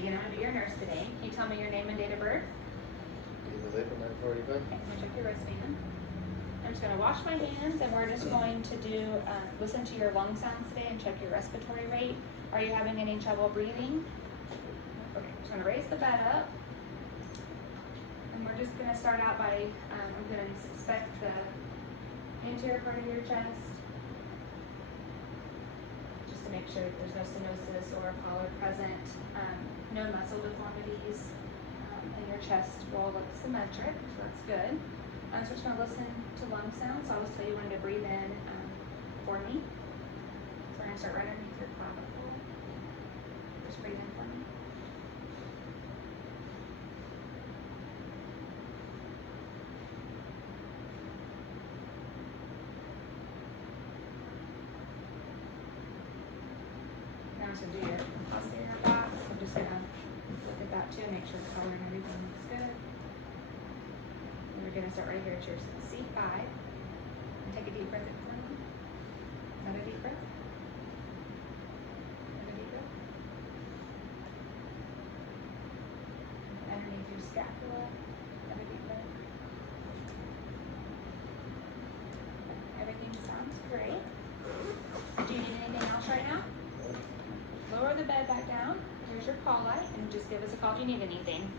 Megan, I'm gonna be your nurse today. Can you tell me your name and date of birth? April 9:45. Okay, I'm gonna check your wristband. I'm just gonna wash my hands and we're just going to do, listen to your lung sounds today and check your respiratory rate. Are you having any trouble breathing? Okay, I'm just gonna raise the bed up. And we're just gonna start out by, I'm gonna inspect the anterior part of your chest. Just to make sure that there's no stenosis or pallor present, no muscle deformities, and your chest wall looks symmetric, so that's good. So we're just gonna listen to lung sounds. So I always tell you when to breathe in for me. So we're gonna start right underneath your clavicle. Just breathe in for me. Now I'm just gonna do your posterior box. I'm just gonna look at that too and make sure the color and everything looks good. And we're gonna start right here at your C5. And take a deep breath in for me. Another deep breath. Another deep breath. Underneath your scapula. Another deep breath. Everything sounds great. Do you need anything else right now? Lower the bed back down. Here's your call light and just give us a call if you need anything.